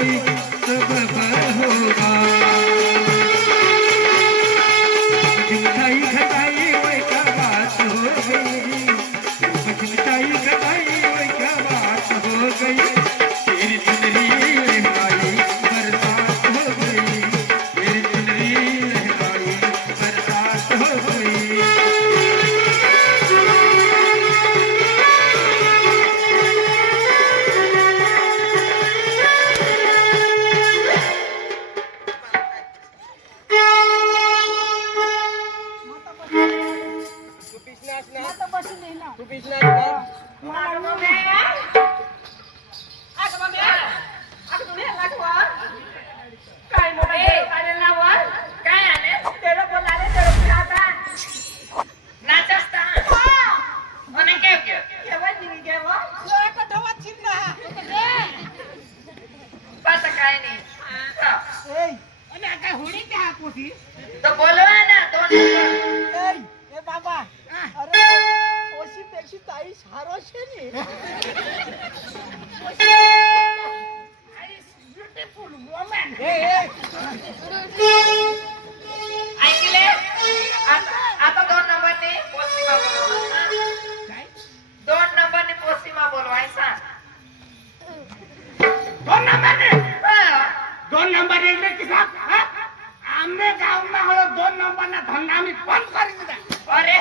कोई सबब होगा। मिठाई खटाई वही क्या बात हो गई, मिठाई खटाई वही क्या बात हो गई। तेरी चुनरी लहराई बरसात हो गई, तेरी चुनरी लहराई बरसात हो गई। तू बिझनेस कर तो बोलवा ना दोन नंबर. ए बाबा अरे ओशी पेक्षी ताई सारो छे ने ब्युटिफुल वुमन ऐकले आता दोन नंबरने पोस्टिमा बोलवा. दोन नंबरने पोस्टिमा बोलवायचा. दोन नंबर एक में किसा आमने गांव में हो दोन नंबर ना धंधा में बंद कर दिया. अरे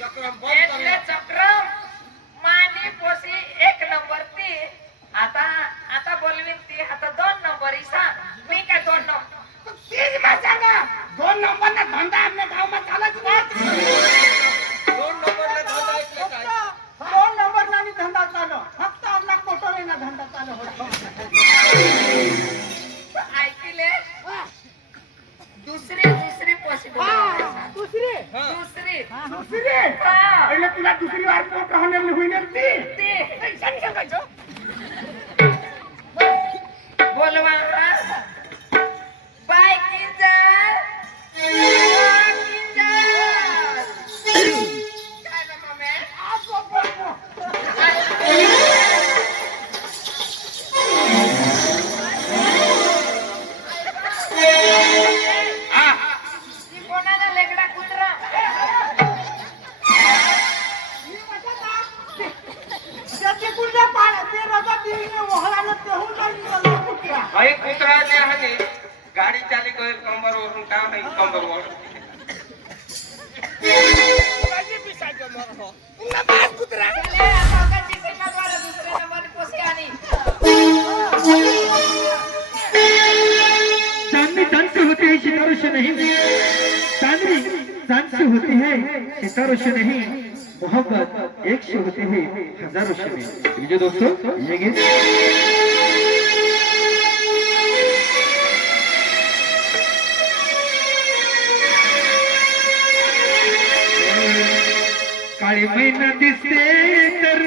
चक्रम એટલે ચક્રમ માની પોસી એક નંબર ती आता आता बोलवीन ती आता दोन नंबर ईसा मी काय दोन नंबर तीज में सांगा दोन नंबर ना धंधा आमने गांव में चालत नाही. दोन नंबर ना धंदा ऐकलं काय दोन नंबर ना नी धंदा चालू फक्त आपला कोटोले ना धंदा चालू होता. ऐकले दुसरी दुसरी पोसी बोलवायचा. दुसरी दुसरी दुसरी हा. पहिले तुला दुसरी वार पोट होणे होईन ती ती पैसा सांगायचो. बोलवा बाय किंजल काय ना मम्मी ती कोणाला लेगडा कुत्रा त्याचे कुठे पाणी ते रजा दिली वहलाने तेहून नाही कुठला. भाई कुत्राने हने गाडी चाली गए कंबर वरून का नाही कंबर वर पाहिजे पिसायचं मर हो पुन्हा बास कुत्रा. चले आता का तिसरे नंबर दुसरे नंबर पोसी आली. चांदनी चांद से होती है सितारों से नहीं, चांदनी चांद से होती है सितारों से नहीं, मोहब्बत एक से होती है हजारों से नहीं. समझे दोस्तों ये गीत. काळी मैना दिसते तर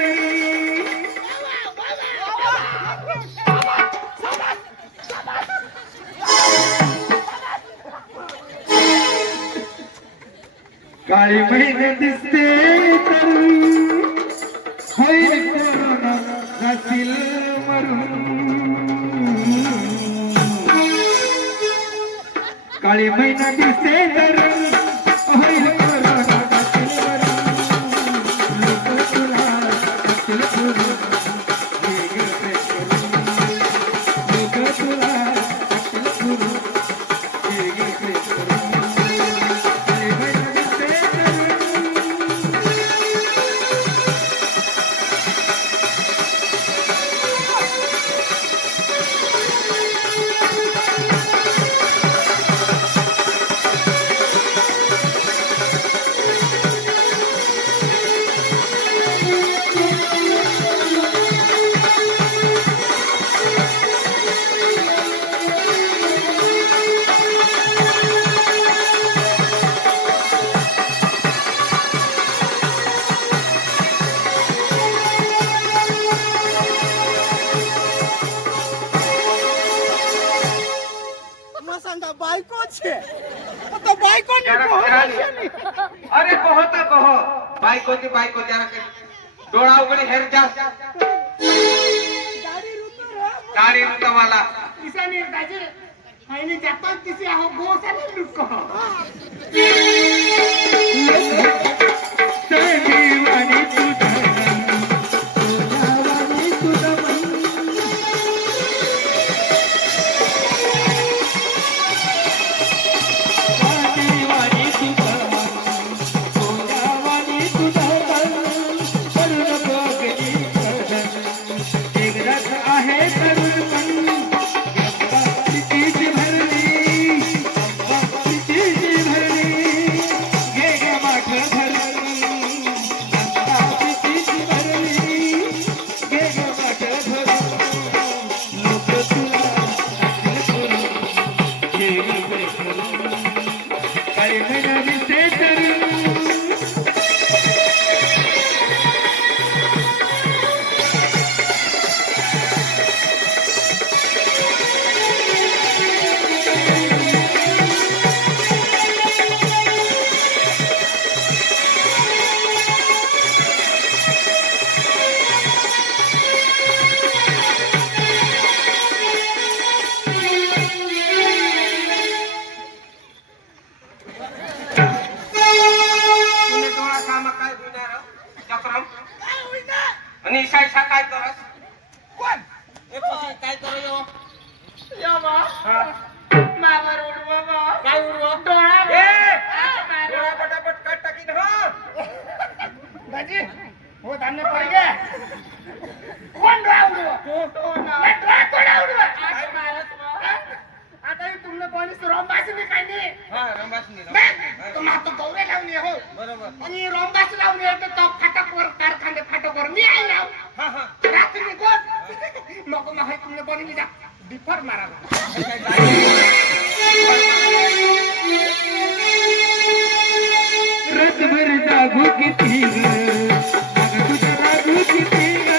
काळी मैना दिसते तर होईल कोरोना जातील मरून. काळी मैना दिसते तर होईल कोरोना जातील मरून. लोक तुला जातील पुरून. वेगळं प्रेम करून. लोक तुला जातील पुरून. वेगळं प्रेम करून. काळी मैना दिसते तर છે તો બાઈકો ની અરે કહો તો કહો બાઈકો જરા કે ડોળા ઉગડી હેર જા ગાડી રૂતો दाढी रुतवाला किसा नेताजी आणि जातो तिथे आहो गोसाला लुक संजीवानी तुझं सोन्यावानी तुझं मन संजीवानी तुझं मन सोन्यावानी तुझं मन करुण बघली कदन एकदाच आहे तरुण पण प्रीतीची भरली प्रीतीची भरली घे घे माठ भरली प्रीतीची भरली घे घे माठ भरली लोक तुला असेल करून घेरी करून अरे मेरा विषय करून तुने डोळा कामा काय होणार चक्रम आणि ईशाईशा काय करस कोण ए पोशी काय करू यो यो बा हा मावर उडवा बा काय उरव डोळा ए डोळा पटापट काट टाकीन हा दाजी हो धान्य पड गे कोण राहू काय मारत बा आता तुमने पाणी रोमबास नाही काही नाही हा रंबासनी तुम आता गौरे लावणी हो बरोबर आणि रोमबास लावणी तर तो फाटकवर कारखाने फाटकवर मी आहे लाव हा हा रात्री कोण नको मग हे तुमने पाणी जा डिफर मारा रातभर जागू किती ग अगं तुझं रागू किती ग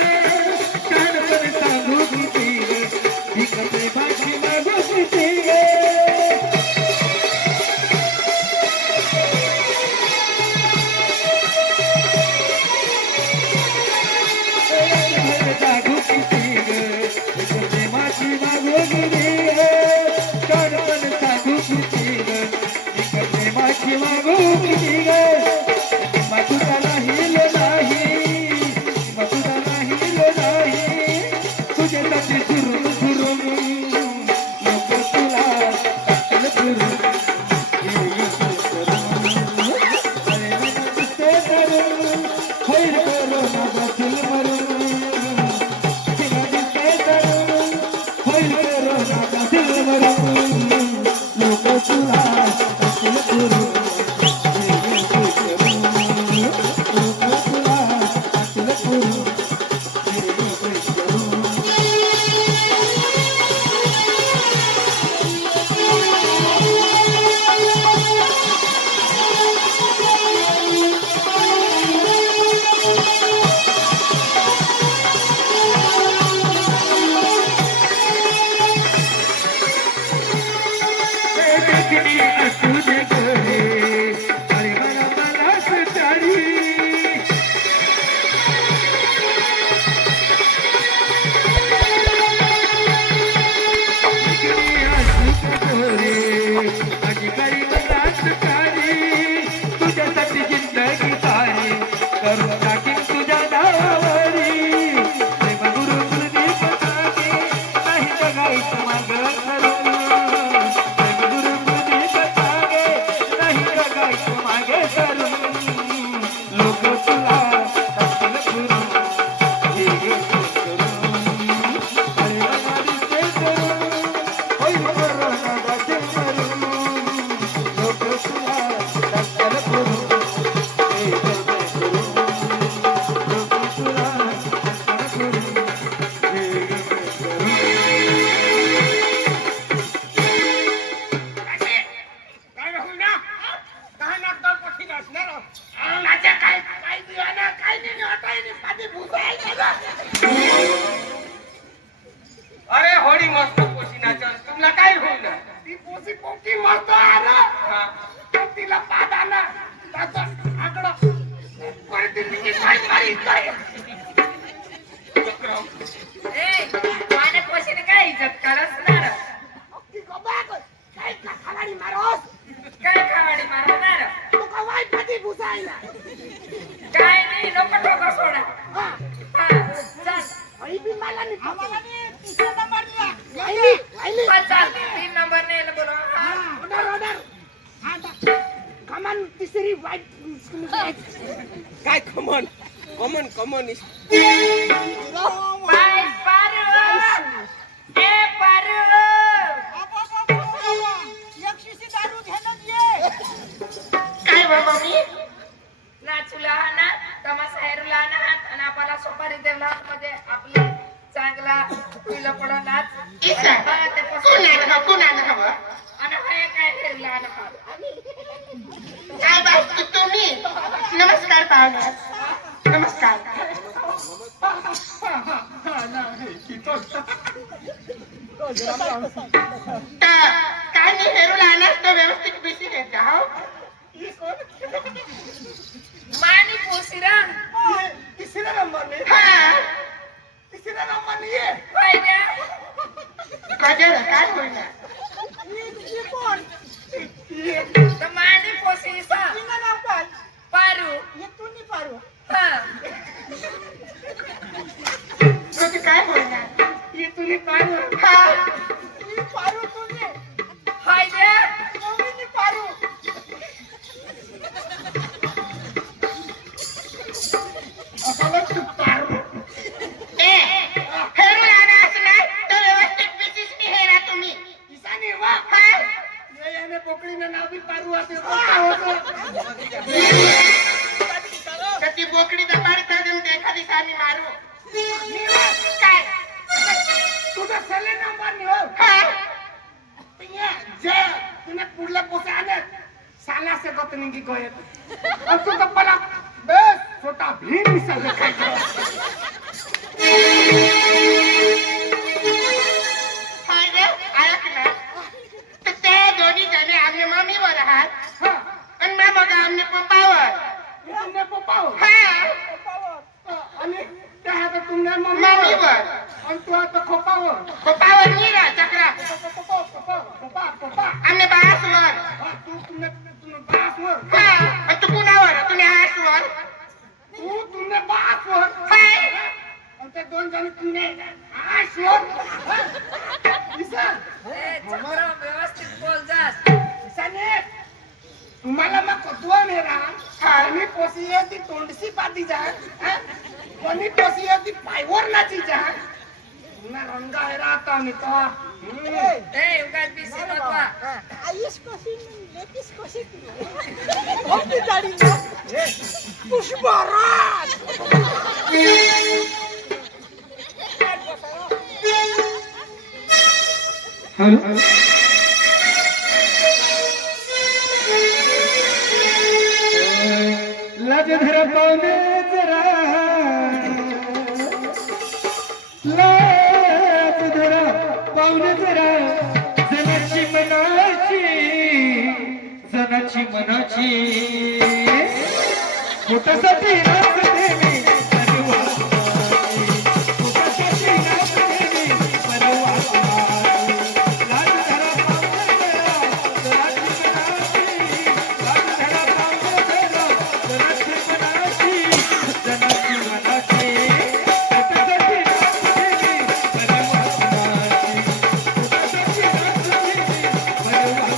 कानभर सांगू किती ग भिकते बाकी मागू किती ग रातभर जागू किती ग भिकते बाकी मागू किती ग कानभर सांगू किती ग भिकते बाकी मागू किती ग मधुरा राहील नाही मधुरा राहील नाही तुझ्यासाठी झुरून झुरून लोक तुला टाकल फिरून अरे मन दिसते धरून होईल कोरोना बसील मरून तिला दिसते धरून होईल कोरोना बसील मरून लोक तुला टाकल फिरून तुझ्यासाठी जिंदगी सारी करून टाकीन तुझ्या नावावरी प्रेम गुरु कुलदीप सागे नाही जगायचं माग करून प्रेम गुरु कुलदीप सागे नाही जगायचं मागे करून लोक तुला टाकल फिरून हे गे करून अरे मला दिसते करून होईल कोरोना बसेल मरून लोक तुला टाकल फिरून हे गे करून लोक तुला टाकल फिरून हे गे करून काय राहुल ना काय नागदाल पठी असणार माझ्या काय काय दिवाना काय नाही वाटाय नाही पाठी भुसाय अरे होडी मस्त पोशी नाचन तुमला काय होईल ती पोसी पोकी मस्त आला हा तिला पाद आला त्याचा आकडा परत तिची काय मारी काय चक्रम ए पाण्यात बसेल काय very white. काय कमन कमन कमन बाय पारू ए पारू काय बाबा मी नाचूला हा ना तमाशा हेरूला ना हात आणि आपल्याला सुपारी देवला म्हणजे आपली चांगला तुला पडा नाच इसा कोण आणा हवं आणि हे काय हेरूला ना हात काय बाई तुम्ही नमस्कार पाहुणे नमस्कार काय मी हेरू आणस तो व्यवस्थित बिसी घेते हो मानी पोसिरा तिसरा नंबर नाही हा तिसरा नंबर नाही आहे पाहिजे कजर काय होईल तर मानी पोसिसा पारू हा कधी काय होईल ये तुने पारू हा पाहिजे ए हेरू आणस ना तो व्यवस्थित बिसीस नाही हेरा तुम्ही ईशानी वा हा याने पोकळीने नाव बी पारू आते कधी बोकडी दपाडी काढून देखा दिसा मी मारू काय तुझा सले नंबर नाही हो हा जे तुने पुढल्या पोसे आणत साला से गत निंगी गोयत अब तू कपला बस छोटा भीम सगळं खायचं हाय रे ऐक ना तर ते दोन्ही जणे आमने मम्मीवर आहात हा आणि मग मग आमने पप्पावर तुमने पप्पावर हा आणि त्या हातात तुमने मम्मीवर आणि तू आता खोपावर पप्पावर नाही रा चक्रा पप्पा आमने बासवर तुमने बासवर हा आणि तू कुणावर तुम्ही आसवर तुमने बासवर हाय आणि ते दोन जण तुमने आसवर ईशान चक्र व्यवस्थित बोल जा ईशाने तुम्हाला मग कतवा नाही राहा आणि पोसी ती तोंडसी पाती जा कोणी पोसी ती पायवर नाची जा ना रंगा है राहता नाही तो ए उगाच बिसी नव्हता लाज धरा पाहुणे जरा लाज धरा पाहुणे जरा जनाची मनाची पोटासाठी नाचते मी परवा पोटासाठी नाचते मी परवा लाज धरा पाहुणे जरा जनाची मनाची लाज धरा पाहुणे जरा जनाची मनाची पोटासाठी नाचते मी परवा पोटासाठी नाचते मी परवा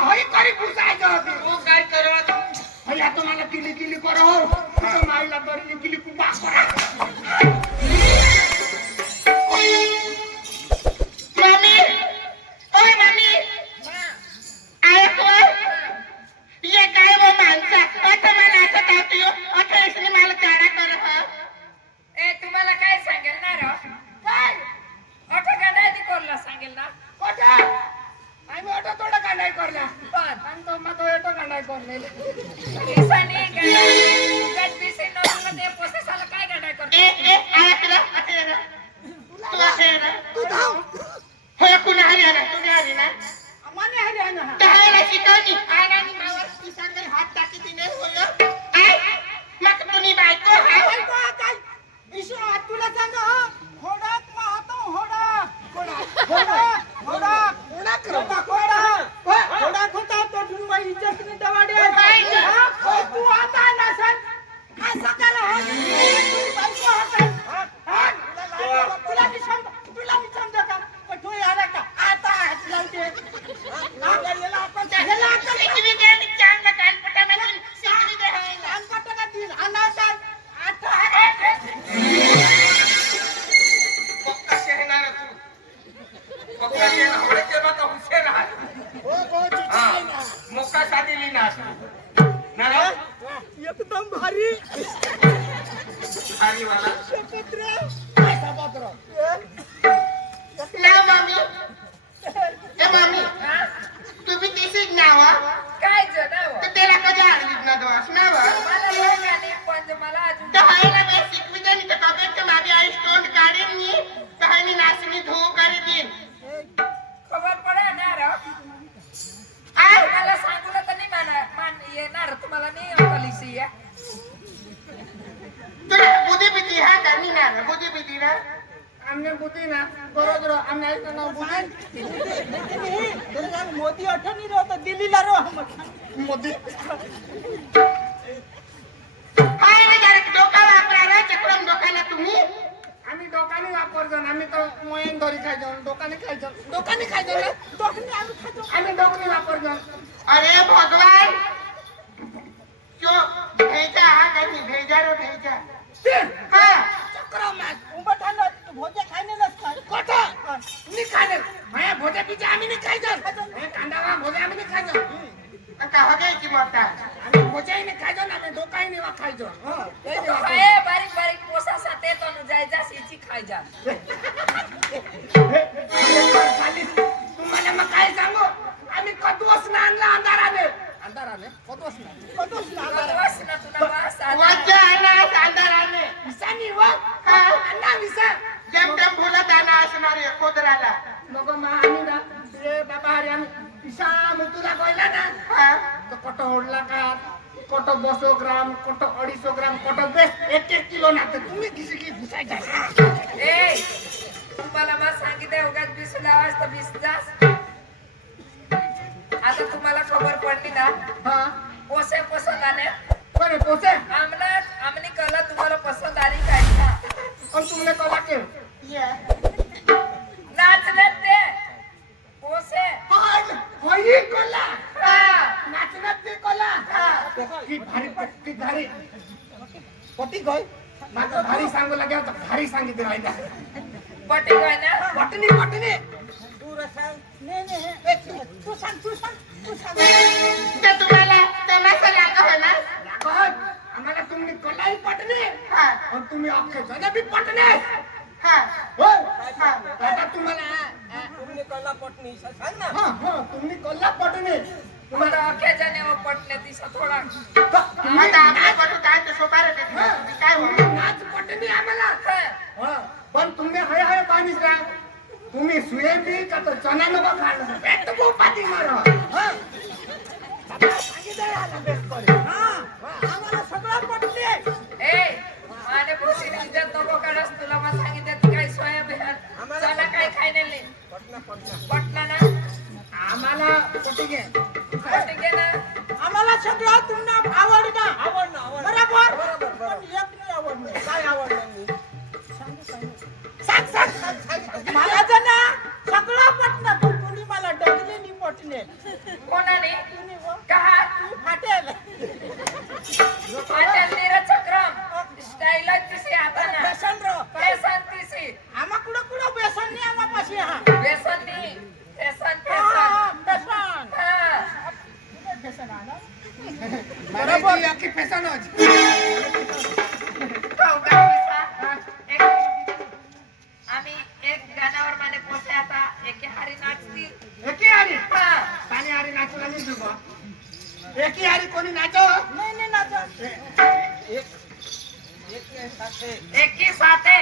काही करी घुसायचं होते तू काय करत भैया तुम्हाला किली किली करो तुझ्या माईला तरी किली कुपा करा मम्मी ओय मम्मी ऐकू ये काय वो माणसा आता मला आता तापियो आता इसने मला चाडा कर हा ए तुम्हाला काय सांगेल ना रो काय ऑटो गाडी कोरला सांगेल ना कोठा आम्ही ऑटो थोडा का नाही करला पण आणि तो मग ऑटो का नाही करले ईसानी गाडी बिसे नसला ते पोसेसाला काय गाडी करतो ए ऐकला आता तू आहे तू धाव होय कुणा हरियाणा तुम्ही हरियाणा माने हरियाणा दहायला शिकवली आणानी मावर ती सांगे हात टाकी दिने होय आय मग तुनी बायको हा काय ईशो तुला सांग होडाक पाहतो होडाक होडाक होडाक होडाक होता तो मुंबई इज्जतनी दवाडे तू आता नसन असं केलं तुला मी समजा का पण तू याला का आता हात लावते याला आपण त्याला आता सिकवी दे नि चांगला कानपटा मधून सिकवी दे हायला अनपट का दिन अनाचा आता पक्का शहनार तू पक्का शहना होडे के बात हुसेन हा मोका शादी ली ना ना एकदम भारी भारी वाला एकत्र ना मम्मी ए मम्मी तू भी तीसी नावा काय जनाव तो तेरा कधी आली ना दो असनावा मला लोक आणि पण मला अजून दहायला बे सिकवी दे नि तो कबे के मागे आई स्टोन काढे नि कहाणी नाचनी धो करे दिन खबर पडा ना रो आ मला सांगूला तर नाही मान येणार तुम्हाला नाही अकलीसी या तुला बुद्धी बिद्धी हा करनी ना बुद्धी बिद्धी ना आमने बुद्धी ना बरोबर आमने ऐकलं ना बुद्धी मोदी अठ्ठाणी रो तर दिल्लीला रो मोदी हाय ना जरा डोका वापरायला चक्रम डोकाला तुम्ही आम्ही दोकानी वापरतो आम्ही तर मोयन दोरी खायचो दोकानी खायचो दोकानी खायचो ना दोकानी आम्ही खायचो आम्ही दोकानी वापरतो अरे भगवान क्यों भेजा हा कहीं भेजा रो भेजा हा चक्र मास उभं ठाणं तू भोजे खायने नसता कोठा मी खायने माया भोजे पिचे आम्ही नाही खायचो हे कांदावा भोजे आम्ही नाही खायचो का हो गई की मोटा आम्ही भोजेही नाही खायचो ना आम्ही दोकाही नाही खायचो तो खाए बारीक बारीक पोसा साथे तो न जाय जा सीची खाय जा तुम्हाला मग काय सांगू आम्ही कदवस ना आणला अंधाराने अंधाराने कदवस ना बस ना तुला वास आला वजा अनास अंधाराने विसानी व हा अन्ना विसा जम जम बोलत आना असणार आहे खोदराला लोक आम्ही ना रे बाबा अरे आम्ही विसा मुतुला कोयला ना हा तो कोटो ओढला का कोटो 200 ग्राम कोटो 250 ग्राम कोटो बेस्ट 1-1 किलो ना तर तुम्ही किसी की घुसायचा ए तुम्हाला मा सांगितले उगाच 20 लावास तर 20 जास आता तुम्हाला खबर पडली ना हा पोसे पसंत आले कोणे पोसे आमना आमनी कला तुम्हाला पसंत आली काय का और तुमने कला के नाचले ते पोसे होई कला हा नाचनात ते कला की भारी पटी गय माझं भारी सांगू लागेल तर भारी सांगितलं राहिला पटे काय ना पटनी तू रसायन नाही तू सांग ते तुम्हाला तमाशा लागा है ना लागत आम्हाला तुम्ही कलाही पटणे हा और तुम्ही अख्खे जण बी पटणे हा हो हा आता तुम्हाला तुम्ही कला पटणी सांग ना हा तुम्ही कला पटणे तुम्हाला अख्या जाण्यावर पटले तिसा थोडा आता आपल्या पटू काय ते सोपार देत तुम्ही काय हो नाच पटणी आम्हाला हा. हा पण तुम्ही हय पाणीच राहा तुम्ही सुयेबी का तर चना नको खाणं पेट पाती मारो हा सांगितलं आला बेस्ट करे हा आम्हाला सगळं पटले ए माने पोसीने इज्जत नको करस तुला मग सांगितलं काय सोयाबीन चला काय खायला पटना ना आम्हाला पटी घे पटे घे ना आम्हाला सगळं तुम्हाला आवडलं बरोबर पण एक नाही आवडलं काय आवडलं मी सांग मला तर ना सगळं पटलं पण तुम्ही मला डगले नाही पटले कोणाने कहा हॉटेल हॉटेल निरचक्रम स्टाईल तिसी आता ना बेसन रो बेसन तिसी आम्हा कुठं कुठं बेसन नाही आम्हा पाशी हा बेसन नी बेसन बेसन बेसन हा बेसन आला बरोबर की पेसनच खाऊगा पिसा आम्ही एक गाण्यावर माने पोसे आता एके हारी नाचतील एकी हारी हा पाणी हारी नाचला नाही तुझा एकी हारी कोणी नाचो नाही नाही नाचो एकी साथे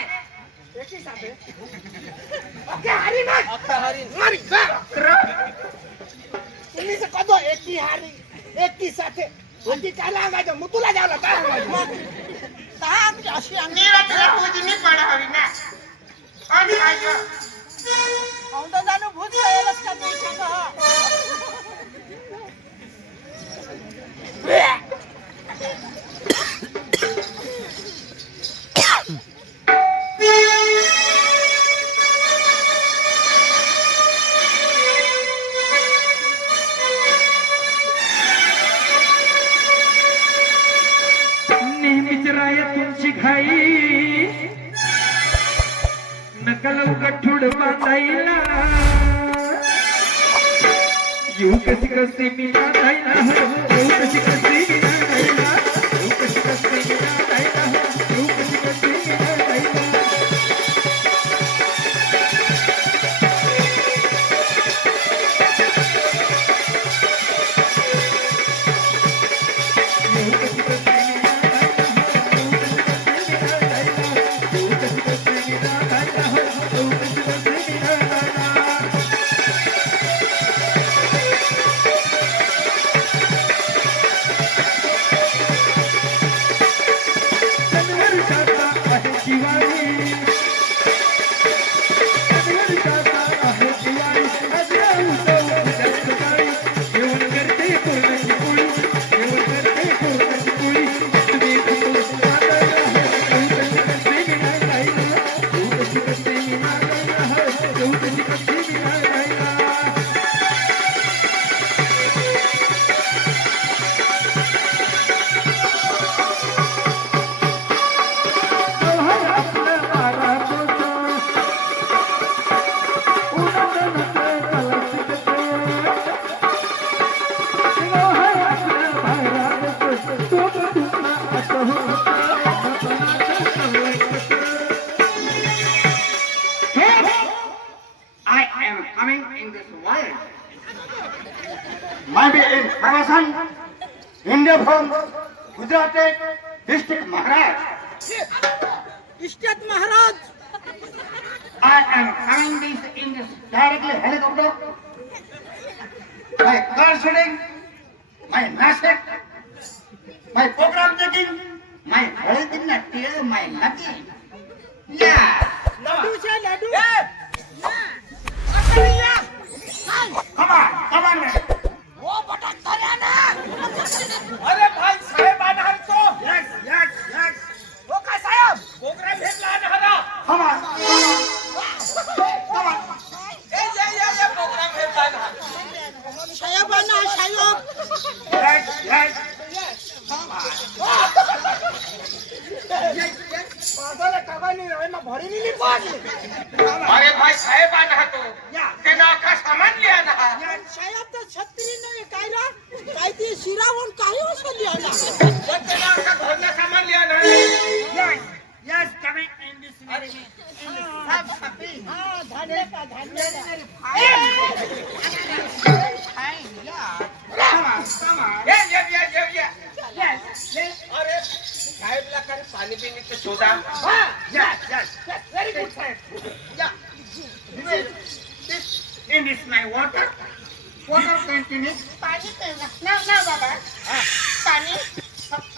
एकी साथे ओके हारी नाच मारी का तुम्ही से कदो एकी हारी एकी साथे कोणती काय लागायचं मग तुला जावला काय आमची अशी अंगी निरंतर तुझी मी पडावी ना आणि काय गं? औंधा जाणू भूत जायलाच का तू सांगा नेहमीच राय तुमची घाई नकल गठुड बांधायला येऊ कशी कशी मी नाचायला येऊ कशी कशी मी नाचायला येऊ कशी कशी मी नाचायला येऊ कशी कशी मी नाचायला I am coming in this world. Maybe in Khurasan, India from Gujarat district Maharashtra. इष्टेत Maharaj I am coming this in this directly helicopter. My car shooting, my master, my program checking, my health in the tail, my lucky. Yeah. लाडू छे लाडू Come on, come on. ओ बटाक धर्या ना अरे भाई साहेब आनहर तो. Yes, yes, yes. ओ काय साहेब programme भेटला आनहरा. Come on. Come on. ये programme भेटला ना साहेब ना साहेब Yes, yes. पागल कबानी रे ना भरी नी पाजी. अरे भाई साहेब आना तो तेना का सामान लिया ना साहेब तर छत्री नाही काय रा काय ती शिरावून काही ओसली आला तेना का घरला सामान लिया ना Yes, yes, coming in this meeting. सब छपी हां धान्य का धान्य Come on, come on. ये Yes, yes. अरे साहेबला काय पाणी पिणी ते शोधा Ah, yes, yes, yes. Very good, sir. Yeah. This in this my water. Water continue. पाणी पिला ना ना बाबा पाणी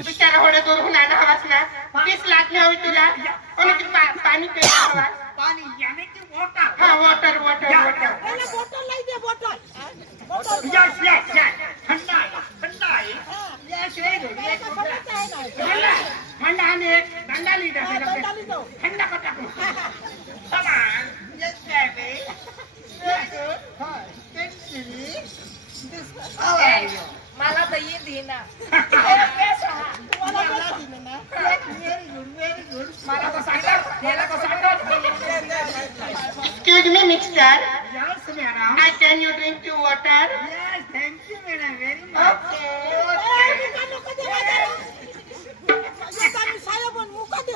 बिचारा होडे दूरहून आला हवास ना 20 लाख हवी तुला कोणी पाणी पिला हवा पानी यानी कि water. हा वॉटर वॉटर वॉटर पहिले बॉटल लाई दे bottle bottle Yes, yes, yes. ठंडा आहे, ठंडा आहे. Yes, very good. Yes, good. ठंडा, ठंडा आणि एक दंडा ली जाते लोकं. ठंडा का टाकू. Come on. Yes, baby. Very good. Hi. Thank you. Yes, madam. Can you drink the water? Yes, thank you, madam. Very much. Okay. मुका दे माझ्या मी साहेबन मुका दे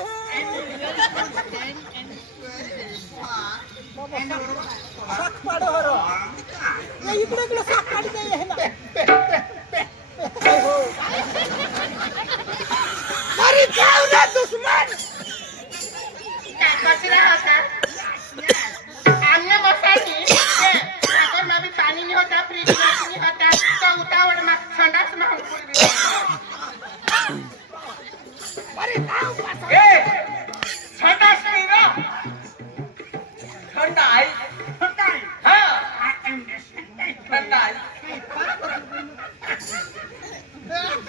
साख पाड हरो ये इकडे इकडे साख पाडी दे हे ना अरे जाऊ रे दुश्मन काय कचरा होता आमने बसायची अगर मैं भी पानी नहीं होता फ्रिज में नहीं होता तो उतावड़ में संडास में हम पूरी अरे जाऊ पासा. संडास नाही ना थंड आहे थंड आहे. हा I understand that. थंड आहे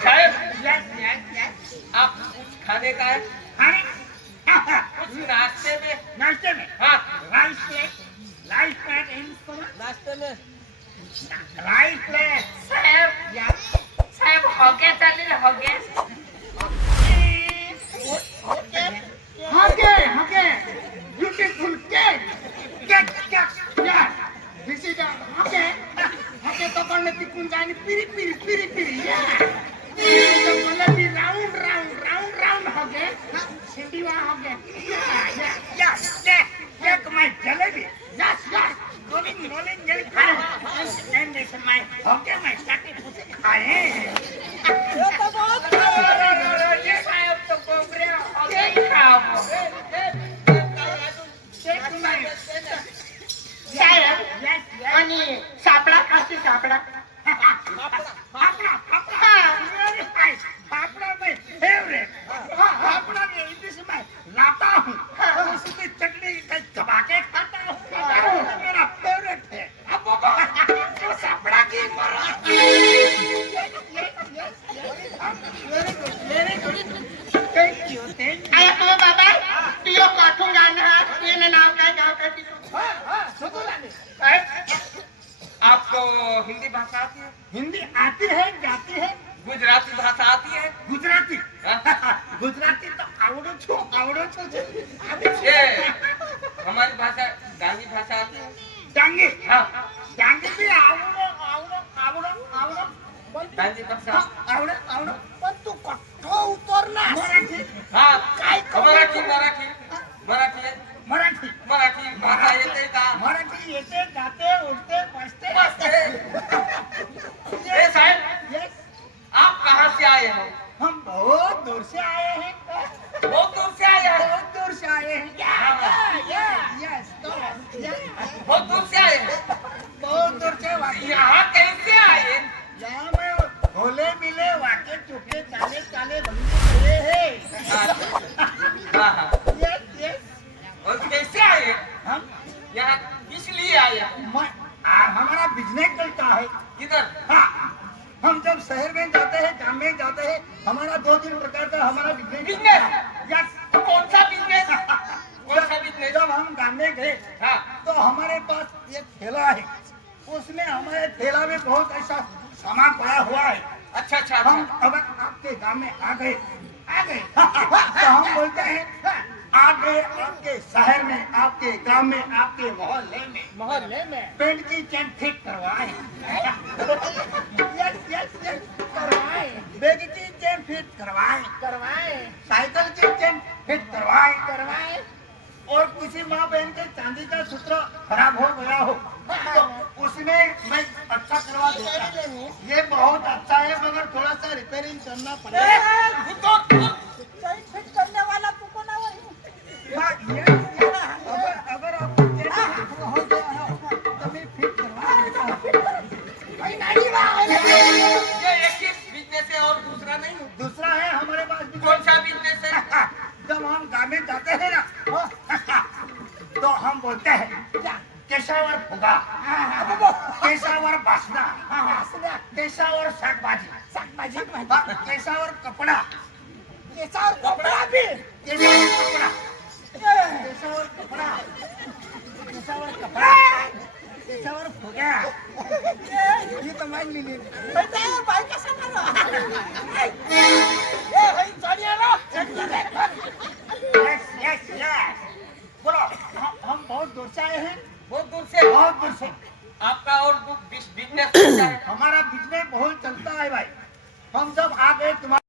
साहेब Yes, yes, yes. आप खाने का है खाने कुछ नाश्ते में नाश्ते में हाँ राइस प्लेट नाश्ते में राइस प्लेट साहेब साहेब होगे चालेल होगे Okay, okay. Beautiful cake. Cake, cake, yes. This is a okay. Okay, तो करने तिकुन जाने पिरी पिरी पिरी पिरी. Yeah. तो करने भी round round round round हो गए. सिंधी वहाँ हो गए. Yeah, yeah, yeah. Cake, cake my jalebi. Yes, yes. Rolling, rolling jalebi. And this is my okay my sakit pusi खाए. ये तो बहुत ये साहेब तो कोबरे होगे खाओ Cake my. Saheb Yes, yes. आणि सापडा खाशी सापडा फाफड़ा फाफड़ा very nice फाफड़ा मैं फेवरेट फाफड़ा में इंग्लिश में लाता हूँ उसकी चटनी का दबा के खाता हूँ वो मेरा फेवरेट है अब वो तो फाफड़ा की मरा very good thank you आया तो बाबा पियो काठून गाणं हा ये नाव काय गाव काय तिथं आपको हिंदी भाषा आती है हिंदी आती है जाती है गुजराती भाषा आती है गुजराती हाँ? गुजराती तो आवड़ो छो ये हमारी भाषा डांगी भाषा आती है डांगे हाँ डांगे भी आवड़ो डांगी भाषा आवड़ो पण तू कट्ठो उतरणार मराठी हाँ काय मराठी मराठी मराठी मराठी मराठी भाषा येते का मराठी येते जाते उठते बसते ये साहब यस आप कहाँ से आए हो हम बहुत दूर से आए हैं बहुत दूर से आए हैं बहुत दूर से आए हैं यस बहुत दूर से आए हैं बहुत दूर से वाकई यहाँ कैसे आए यहाँ में भोले मिले वाके चुके चाले चाले बंदे हैं हाँ हाँ यस यस और कैसे आए हम यहाँ किस लिए आए हमारा बिजनेस चलता है किधर हाँ, हम जब शहर में जाते हैं गांव में जाते हैं हमारा 2-3 प्रकार का हमारा बिजनेस बिजनेस यस कौन सा बिजनेस कौन सा बिजनेस जब हम गांव में गए हाँ तो हमारे पास एक ठेला है उसमें हमारे ठेला में बहुत ऐसा सामान पड़ा हुआ है अच्छा अच्छा हम अच्छा अगर आपके गांव में आ गए तो हम बोलते हैं आ गए आपके शहर में आपके गांव में आपके मोहल्ले में पेंट की चेन ठीक करवाए यस करवाए बैग की चेन फिट करवाए साइकिल की चेन फिट करवाए और किसी माँ बहन के चांदी का सूत्र खराब हो गया हो तो उसमें मैं अच्छा करवा देता ये बहुत अच्छा है मगर थोड़ा सा रिपेयरिंग करना पड़ेगा चैन फिट करने वाला तू कौन है अगर आपको चेन फिट हो गया हो तो मैं फिट करवा देता हूँ ये एक ही बिजनेस है और दूसरा नहीं दूसरा है हमारे पास भी कौन सा बिजनेस है जब हम गाँव में जाते हैं ना तो हम बोलते हैं केशावर फुगा केशावर बासना केशावर शाकभाजी केशावर कपड़ा भी केशावर फुगा ये तो मान लीजिए भाई कैसा करो यस बोलो हम बहुत दूर से आए हैं बहुत दूर से। बहुत दूर से। आपका और बिजनेस कैसा है? हमारा बिजनेस बहुत चलता है भाई। हम जब आ गए तुम्हारे